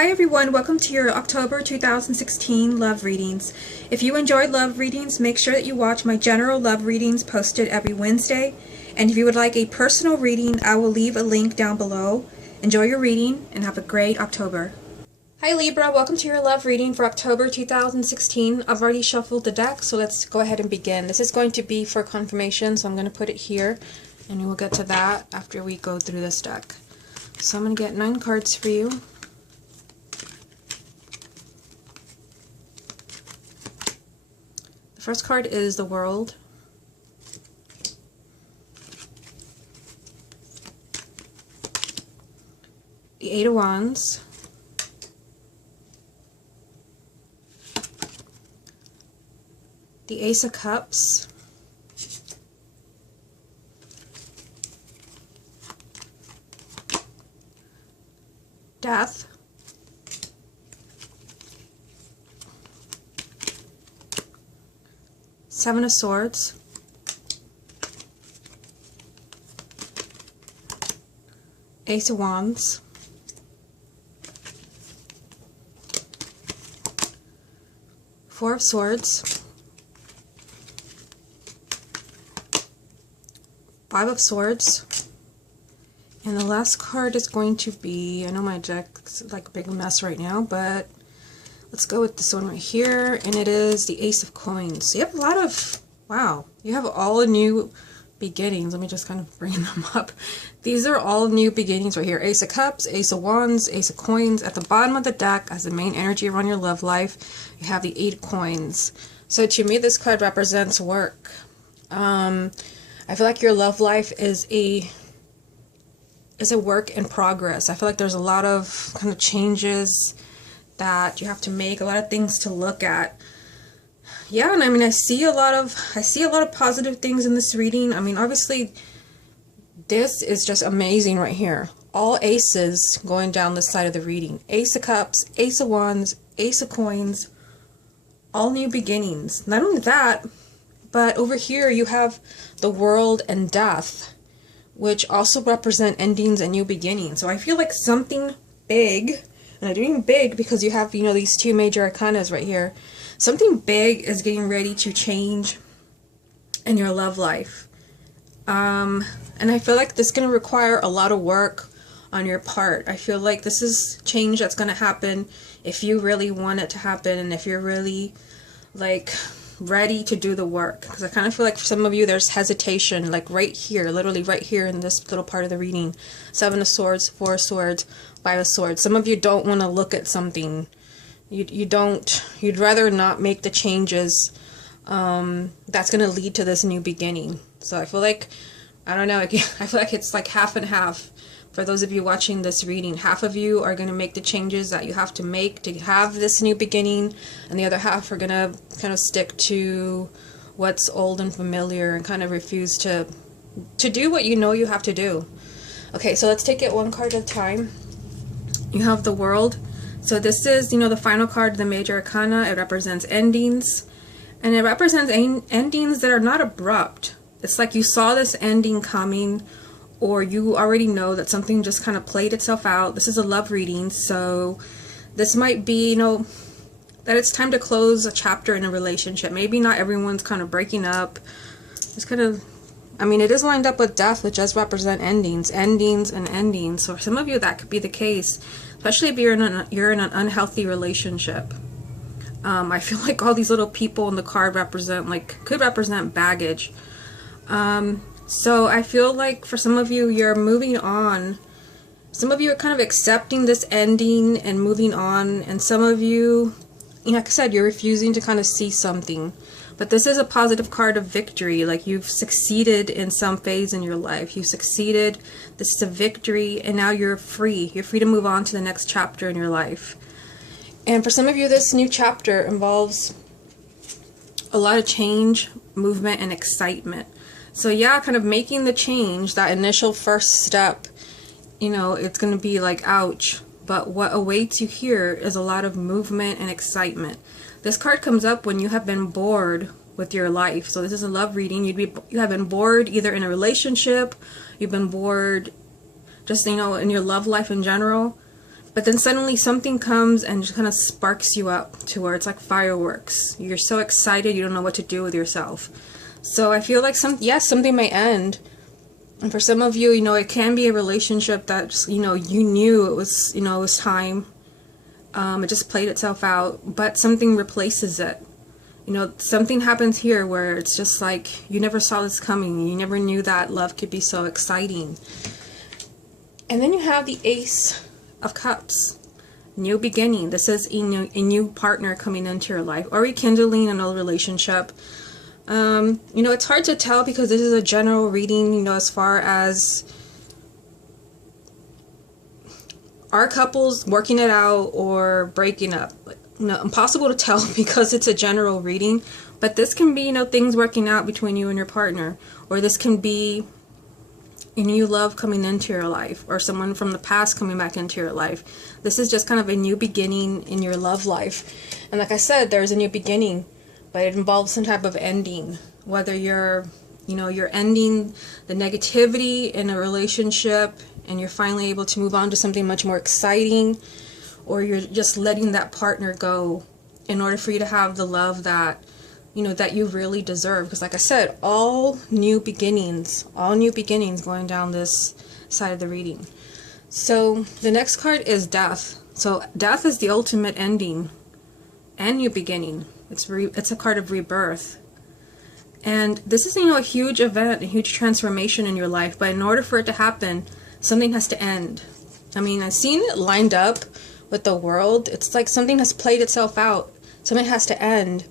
Hi everyone, welcome to your October 2016 love readings. If you enjoyed love readings, make sure that you watch my general love readings posted every Wednesday. And if you would like a personal reading, I will leave a link down below. Enjoy your reading and have a great October. Hi Libra, welcome to your love reading for October 2016. I've already shuffled the deck, so let's go ahead and begin. This is going to be for confirmation, so I'm going to put it here and we'll get to that after we go through this deck. So I'm going to get 9 cards for you. First card is the World. The Eight of Wands. The Ace of Cups. Death. Seven of Swords, Ace of Wands, Four of Swords, Five of Swords, and the last card is going to be, I know my deck's like a big mess right now, but let's go with this one right here, and it is the Ace of Coins. So you have a lot of, wow, you have all new beginnings. Let me just kind of bring them up. These are all new beginnings right here. Ace of Cups, Ace of Wands, Ace of Coins. At the bottom of the deck, as the main energy around your love life, you have the Eight of Coins. So to me, this card represents work. I feel like your love life is a work in progress. I feel like there's a lot of kind of changes that you have to make, a lot of things to look at. Yeah, and I mean I see a lot of positive things in this reading. I mean, obviously this is just amazing right here. All aces going down this side of the reading. Ace of Cups, Ace of Wands, Ace of Coins, all new beginnings. Not only that, but over here you have the World and Death, which also represent endings and new beginnings. So I feel like something big, and I'm doing big because you have, you know, these two major arcanas right here. Something big is getting ready to change in your love life. And I feel like this is going to require a lot of work on your part. I feel like this is change that's going to happen if you really want it to happen, and if you're really, like, ready to do the work. Because I kind of feel like for some of you there's hesitation, like right here, literally right here in this little part of the reading. Seven of Swords, Four of Swords, Five of Swords. Some of you don't want to look at something. You'd rather not make the changes that's going to lead to this new beginning. So I feel like, I don't know, I feel like it's like half and half. For those of you watching this reading, half of you are going to make the changes that you have to make to have this new beginning, and the other half are going to kind of stick to what's old and familiar and kind of refuse to do what you know you have to do. Okay, so let's take it one card at a time. You have the World. So this is, you know, the final card, the major arcana. It represents endings, and it represents endings that are not abrupt. It's like you saw this ending coming, or you already know that something just kind of played itself out. This is a love reading, so this might be, you know, that it's time to close a chapter in a relationship. Maybe not everyone's kind of breaking up. It's kind of, I mean, it is lined up with Death, which does represent endings and endings. So for some of you, that could be the case, especially if you're in an unhealthy relationship. I feel like all these little people in the card represent, like, could represent baggage. So I feel like for some of you, you're moving on. Some of you are kind of accepting this ending and moving on, and some of you, like I said, you're refusing to kind of see something. But this is a positive card of victory. Like, you've succeeded in some phase in your life. You've succeeded. This is a victory, and now you're free. You're free to move on to the next chapter in your life. And for some of you, this new chapter involves a lot of change, movement, and excitement. So yeah, kind of making the change, that initial first step, you know, it's going to be like, ouch. But what awaits you here is a lot of movement and excitement. This card comes up when you have been bored with your life. So this is a love reading. You have been bored either in a relationship, you've been bored just, you know, in your love life in general. But then suddenly something comes and just kind of sparks you up to where it's like fireworks. You're so excited you don't know what to do with yourself. So I feel like something may end. And for some of you, you know, it can be a relationship that just, you know, you knew it was, you know, it was time. It just played itself out, but something replaces it. You know, something happens here where it's just like you never saw this coming. You never knew that love could be so exciting. And then you have the Ace of Cups. New beginning. This is a new partner coming into your life or rekindling an old relationship. You know, it's hard to tell because this is a general reading, you know, as far as are couples working it out or breaking up. You know, impossible to tell because it's a general reading, but this can be, you know, things working out between you and your partner, or this can be a new love coming into your life, or someone from the past coming back into your life. This is just kind of a new beginning in your love life. And like I said, there's a new beginning, but it involves some type of ending, whether you're, you know, you're ending the negativity in a relationship and you're finally able to move on to something much more exciting, or you're just letting that partner go in order for you to have the love that, you know, that you really deserve. Because like I said, all new beginnings going down this side of the reading. So the next card is Death. So Death is the ultimate ending and new beginning. It's a card of rebirth. And this is, you know, a huge event, a huge transformation in your life. But in order for it to happen, something has to end. I mean, I've seen it lined up with the world. It's like something has played itself out. Something has to end.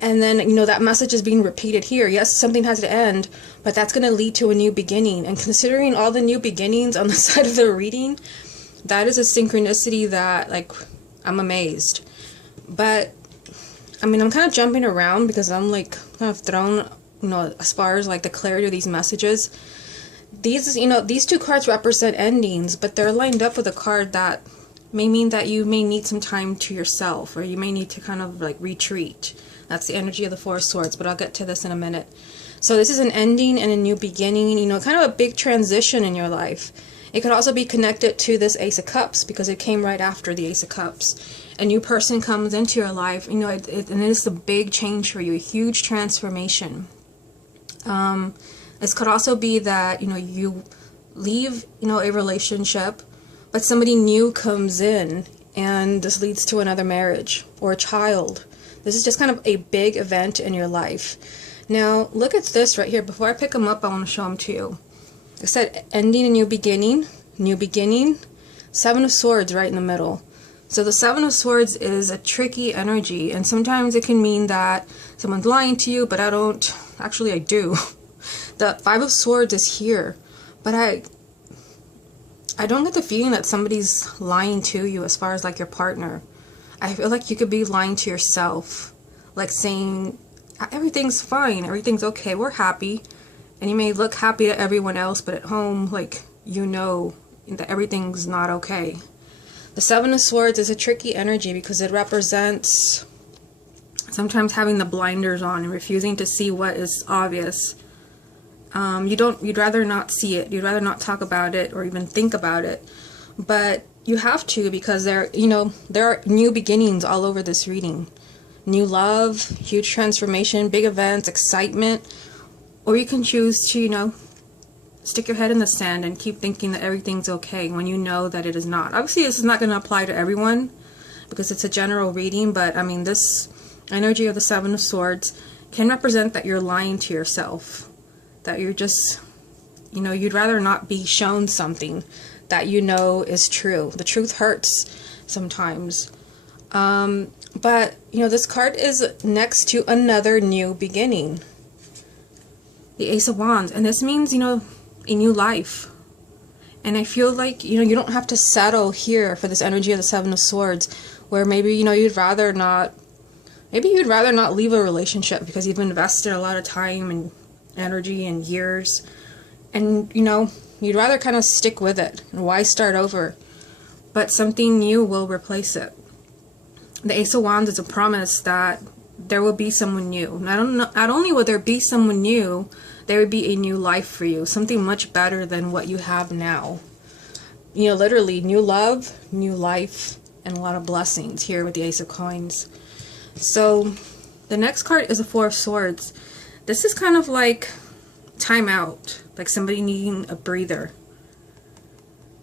And then, you know, that message is being repeated here. Yes, something has to end, but that's going to lead to a new beginning. And considering all the new beginnings on the side of the reading, that is a synchronicity that, like, I'm amazed. But, I mean, I'm kind of jumping around because I'm, like, kind of thrown, you know, as far as, like, the clarity of these messages. These, you know, these two cards represent endings, but they're lined up with a card that may mean that you may need some time to yourself, or you may need to kind of, like, retreat. That's the energy of the Four of Swords, but I'll get to this in a minute. So this is an ending and a new beginning, you know, kind of a big transition in your life. It could also be connected to this Ace of Cups because it came right after the Ace of Cups. A new person comes into your life, you know, and it's a big change for you, a huge transformation. This could also be that, you know, you leave, you know, a relationship, but somebody new comes in, and this leads to another marriage or a child. This is just kind of a big event in your life. Now, look at this right here. Before I pick them up, I want to show them to you. I said ending a new beginning, Seven of Swords right in the middle. So the Seven of Swords is a tricky energy, and sometimes it can mean that someone's lying to you, but I do. The Five of Swords is here, but I don't get the feeling that somebody's lying to you as far as like your partner. I feel like you could be lying to yourself, like saying everything's fine, everything's okay, we're happy, and you may look happy to everyone else, but at home, like, you know that everything's not okay. The Seven of Swords is a tricky energy because it represents sometimes having the blinders on and refusing to see what is obvious. You'd rather not see it, you'd rather not talk about it or even think about it, but you have to, because there are new beginnings all over this reading. New love, huge transformation, big events, excitement, or you can choose to, you know, stick your head in the sand and keep thinking that everything's okay when you know that it is not. Obviously, this is not going to apply to everyone because it's a general reading, but I mean, this energy of the Seven of Swords can represent that you're lying to yourself, that you're just, you know, you'd rather not be shown something that you know is true. The truth hurts sometimes. But, you know, this card is next to another new beginning. The Ace of Wands. And this means, you know, a new life. And I feel like, you know, you don't have to settle here for this energy of the Seven of Swords, where maybe, you know, you'd rather not leave a relationship because you've invested a lot of time and energy and years. And, you know, you'd rather kind of stick with it. And why start over? But something new will replace it. The Ace of Wands is a promise that there will be someone new. Not only will there be someone new, there will be a new life for you. Something much better than what you have now. you know, literally new love, new life, and a lot of blessings here with the Ace of Coins. So the next card is a Four of Swords. This is kind of like time out, like somebody needing a breather.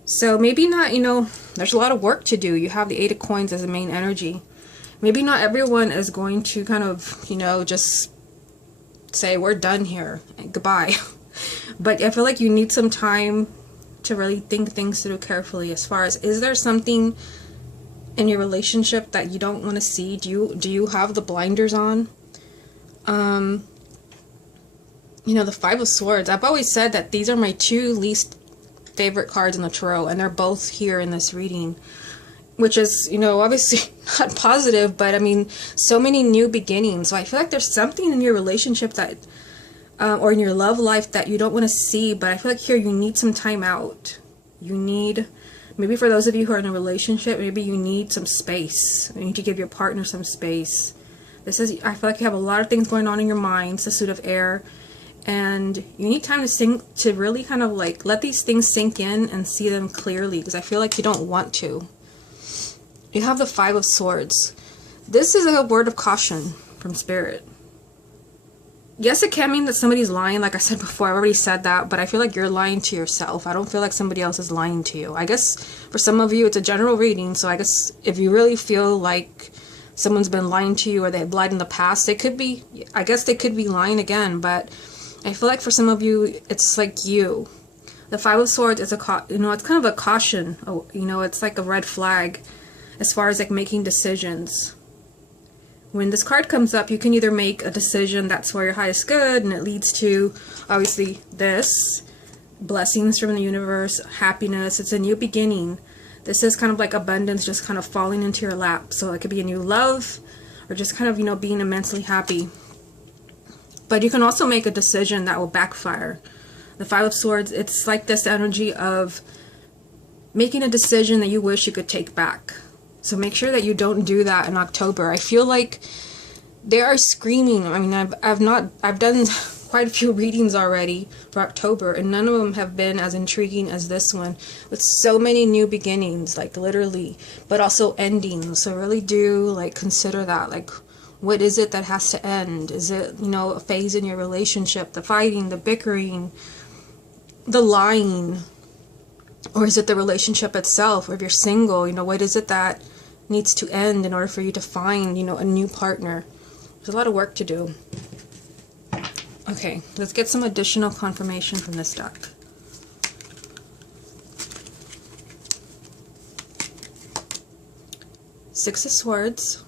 So maybe not, you know, there's a lot of work to do. You have the Eight of Coins as a main energy. Maybe not everyone is going to kind of, you know, just say, we're done here, goodbye. But I feel like you need some time to really think things through carefully, as far as, is there something in your relationship that you don't want to see? Do you have the blinders on? You know, the Five of Swords, I've always said that these are my two least favorite cards in the tarot, and they're both here in this reading, which is, you know, obviously not positive, but I mean, so many new beginnings. So I feel like there's something in your relationship that or in your love life that you don't want to see, but I feel like here you need some time out. You need, maybe for those of you who are in a relationship, maybe you need some space. You need to give your partner some space. This is, I feel like you have a lot of things going on in your mind. It's a suit of air, and you need time to really kind of like let these things sink in and see them clearly, because I feel like you don't want to. You have the Five of Swords. This is a word of caution from Spirit. Yes, it can mean that somebody's lying, like I said before. I've already said that, but I feel like you're lying to yourself. I don't feel like somebody else is lying to you. I guess for some of you, it's a general reading, so I guess if you really feel like someone's been lying to you or they've lied in the past, they could be, I guess they could be lying again, but I feel like for some of you, it's like you. The Five of Swords is you know, it's kind of a caution. Oh, you know, it's like a red flag as far as like making decisions. When this card comes up, you can either make a decision that's for your highest good, and it leads to, obviously, this. Blessings from the universe, happiness, it's a new beginning. This is kind of like abundance just kind of falling into your lap. So it could be a new love, or just kind of, you know, being immensely happy. But you can also make a decision that will backfire. The Five of Swords, it's like this energy of making a decision that you wish you could take back. So make sure that you don't do that in October. I feel like they are screaming. I mean, I've done quite a few readings already for October, and none of them have been as intriguing as this one, with so many new beginnings, like literally, but also endings. So really do like consider that, like, what is it that has to end? Is it, you know, a phase in your relationship, the fighting, the bickering, the lying, or is it the relationship itself? Or if you're single, you know, what is it that needs to end in order for you to find, you know, a new partner? There's a lot of work to do. Okay, let's get some additional confirmation from this deck. Six of Swords.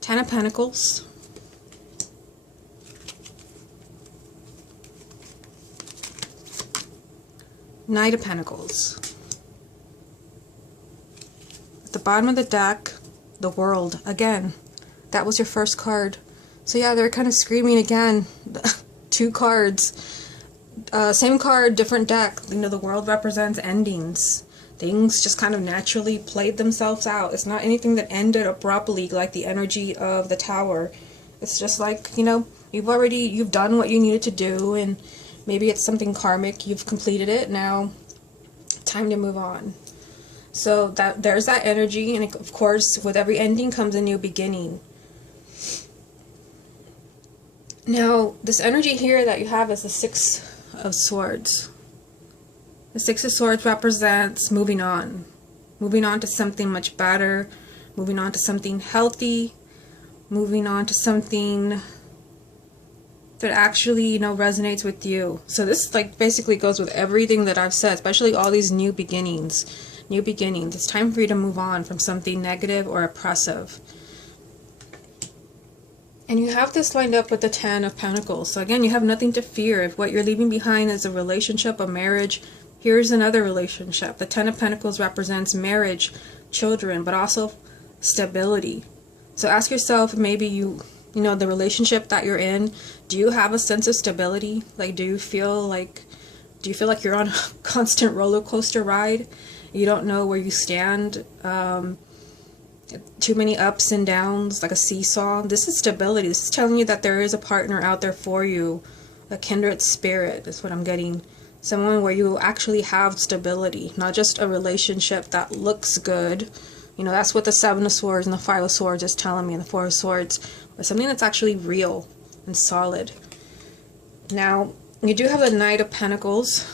Ten of Pentacles. Knight of Pentacles. At the bottom of the deck, the World. Again, that was your first card. So yeah, they're kind of screaming again. Two cards. Same card, different deck. You know, the World represents endings. Things just kind of naturally played themselves out. It's not anything that ended abruptly like the energy of the Tower. It's just like, you know, you've done what you needed to do, and maybe it's something karmic, you've completed it, now time to move on. So that there's that energy, and of course with every ending comes a new beginning. Now this energy here that you have is the Six of Swords. The Six of Swords represents moving on to something much better, moving on to something healthy, moving on to something that actually, you know, resonates with you. So this like basically goes with everything that I've said, especially all these new beginnings. New beginnings. It's time for you to move on from something negative or oppressive. And you have this lined up with the Ten of Pentacles. So again, you have nothing to fear. If what you're leaving behind is a relationship, a marriage, here's another relationship. The Ten of Pentacles represents marriage, children, but also stability. So ask yourself, maybe you know, the relationship that you're in, do you have a sense of stability? Like, do you feel like you're on a constant roller coaster ride? You don't know where you stand. too many ups and downs, like a seesaw. This is stability. This is telling you that there is a partner out there for you, a kindred spirit is what I'm getting. Someone where you actually have stability, not just a relationship that looks good. You know, that's what the Seven of Swords and the Five of Swords is telling me, and the Four of Swords, but something that's actually real and solid. Now, you do have the Knight of Pentacles,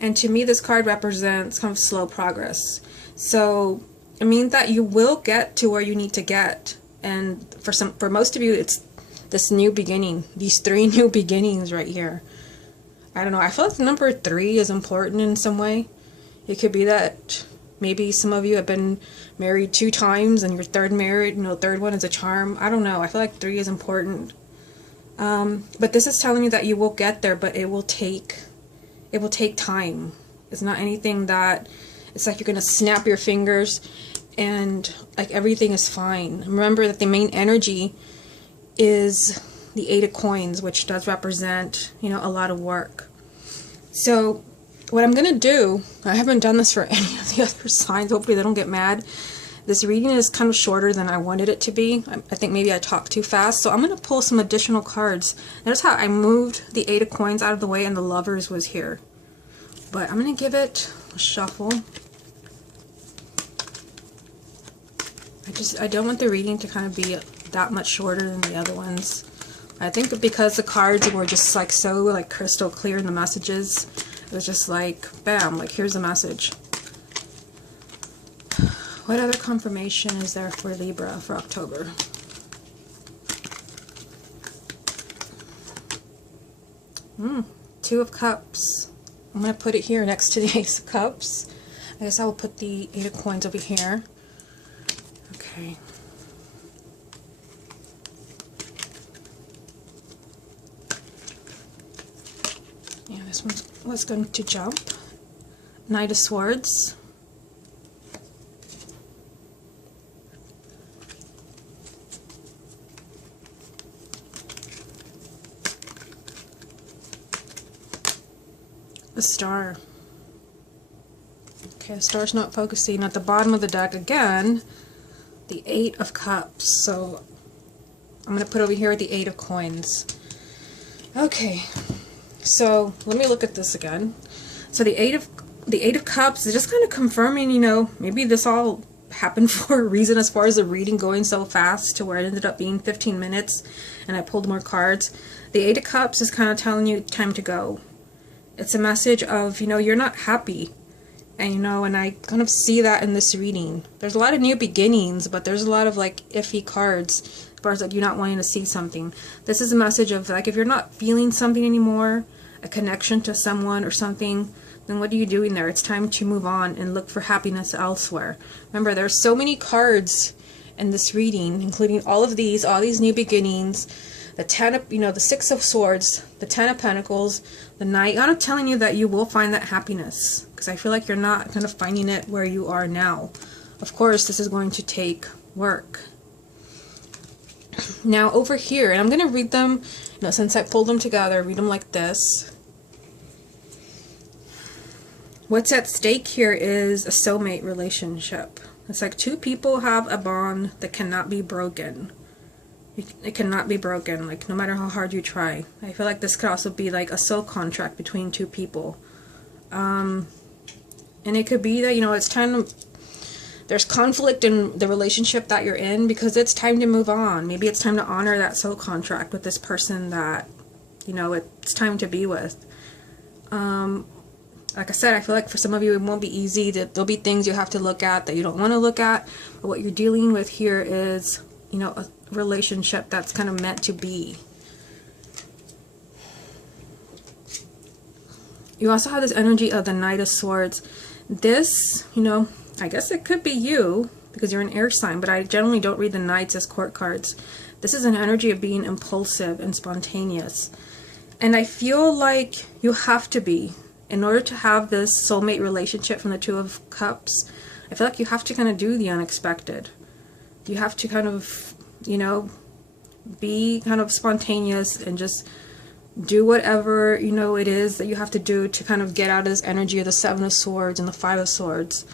and to me this card represents kind of slow progress. So it means that you will get to where you need to get, and for most of you it's this new beginning, these 3 new beginnings right here. I don't know, I feel like the number 3 is important in some way. It could be that maybe some of you have been married 2 times and your third one is a charm. I don't know, I feel like 3 is important. But this is telling you that you will get there, but it will take time. It's not anything that it's like you're gonna snap your fingers and like everything is fine. Remember that the main energy is the 8 of Coins, which does represent, you know, a lot of work. So what I'm gonna do, I haven't done this for any of the other signs, hopefully they don't get mad. This reading is kind of shorter than I wanted it to be. I think maybe I talked too fast, so I'm gonna pull some additional cards. Notice how I moved the 8 of Coins out of the way and the Lovers was here. But I'm gonna give it a shuffle. I don't want the reading to kind of be that much shorter than the other ones. I think because the cards were just like so like crystal clear in the messages, it was just like bam, like here's the message. What other confirmation is there for Libra for October? Two of Cups. I'm going to put it here next to the Ace of Cups. I guess I will put the 8 of Coins over here. Okay. Yeah, this one was going to jump. Knight of Swords. The Star. Okay, the star's not focusing. At the bottom of the deck again, the 8 of Cups. So I'm going to put over here the 8 of Coins. Okay, so let me look at this again. So the 8 of Cups is just kind of confirming, you know, maybe this all happened for a reason as far as the reading going so fast to where it ended up being 15 minutes and I pulled more cards. The 8 of Cups is kind of telling you time to go. It's a message of, you know, you're not happy. And, you know, and I kind of see that in this reading. There's a lot of new beginnings, but there's a lot of, like, iffy cards as far as, like, you're not wanting to see something. This is a message of, like, if you're not feeling something anymore, a connection to someone or something, then what are you doing there? It's time to move on and look for happiness elsewhere. Remember, there's so many cards in this reading, including all these new beginnings, the 10 of, you know, the 6 of Swords, the 10 of Pentacles, the Knight. I'm telling you that you will find that happiness, because I feel like you're not kind of finding it where you are now. Of course, this is going to take work. Now over here, and I'm going to read them, you know, since I pulled them together, read them like this. What's at stake here is a soulmate relationship. It's like 2 people have a bond that cannot be broken. It cannot be broken, like no matter how hard you try. I feel like this could also be like a soul contract between 2 people. And it could be that, you know, it's time to, there's conflict in the relationship that you're in because it's time to move on. Maybe it's time to honor that soul contract with this person that, you know, it's time to be with. Like I said, I feel like for some of you it won't be easy. There'll be things you have to look at that you don't want to look at. But what you're dealing with here is, you know, a relationship that's kind of meant to be. You also have this energy of the Knight of Swords. This, you know, I guess it could be you because you're an air sign, but I generally don't read the Knights as court cards. This is an energy of being impulsive and spontaneous. And I feel like you have to be. In order to have this soulmate relationship from the 2 of Cups, I feel like you have to kind of do the unexpected. You have to kind of, you know, be kind of spontaneous and just do whatever, you know, it is that you have to do to kind of get out of this energy of the 7 of Swords and the 5 of Swords.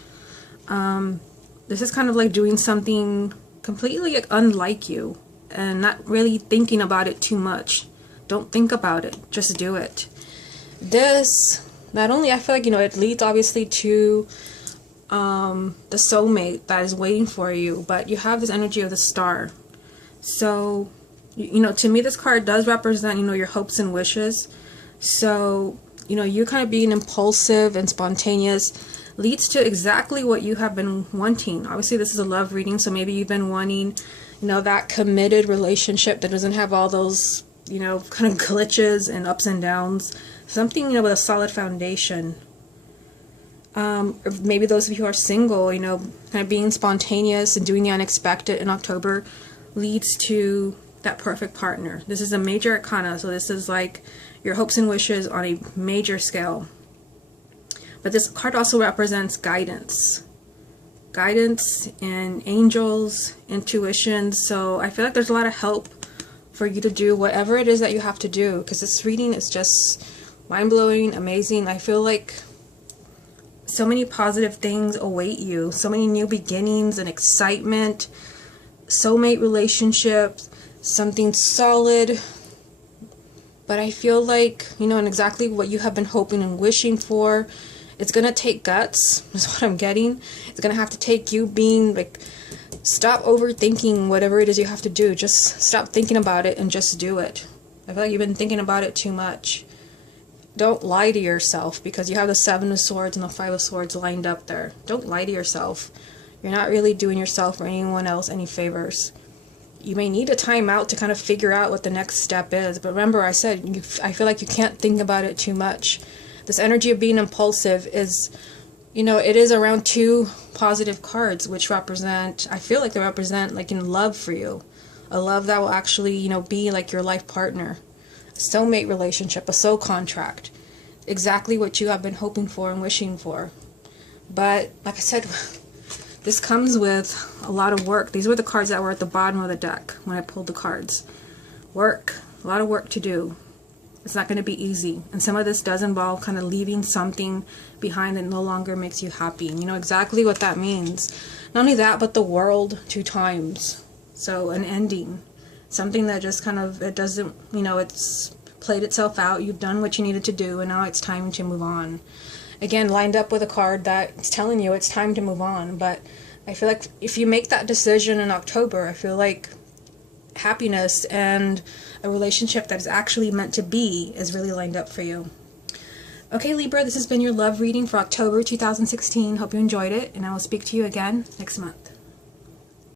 this is kind of like doing something completely like unlike you and not really thinking about it too much. Don't think about it, just do it. This, not only, I feel like, it leads obviously to the soulmate that is waiting for you, but you have this energy of the star. So, to me, this card does represent, your hopes and wishes. So, you kind of being impulsive and spontaneous leads to exactly what you have been wanting. Obviously, this is a love reading, so maybe you've been wanting, that committed relationship that doesn't have all those, kind of glitches and ups and downs. Something, with a solid foundation. Or maybe those of you who are single, kind of being spontaneous and doing the unexpected in October leads to that perfect partner. This is a major arcana, so this is like your hopes and wishes on a major scale. But this card also represents guidance. Guidance and angels, intuition. So I feel like there's a lot of help for you to do whatever it is that you have to do, because this reading is just mind-blowing, amazing. I feel like so many positive things await you, so many new beginnings and excitement, soulmate relationships, something solid. But I feel like, and exactly what you have been hoping and wishing for. It's gonna take guts, is what I'm getting. It's gonna have to take you being like, stop overthinking whatever it is you have to do. Just stop thinking about it and just do it. I feel like you've been thinking about it too much. Don't lie to yourself, because you have the Seven of Swords and the Five of Swords lined up there. Don't lie to yourself. You're not really doing yourself or anyone else any favors. You may need a time out to kind of figure out what the next step is. But remember, I said, I feel like you can't think about it too much. This energy of being impulsive is, it is around two positive cards, which represent, I feel like they represent like love for you. A love that will actually, be like your life partner. Soulmate relationship, a soul contract, exactly what you have been hoping for and wishing for. But like I said, this comes with a lot of work. These were the cards that were at the bottom of the deck when I pulled the cards. Work, a lot of work to do. It's not going to be easy, and some of this does involve kind of leaving something behind that no longer makes you happy, and you know exactly what that means. Not only that, but the world 2 times. So an ending. Something that just kind of, it doesn't, it's played itself out. You've done what you needed to do, and now it's time to move on. Again, lined up with a card that's telling you it's time to move on. But I feel like if you make that decision in October, I feel like happiness and a relationship that is actually meant to be is really lined up for you. Okay, Libra, this has been your love reading for October 2016. Hope you enjoyed it, and I will speak to you again next month.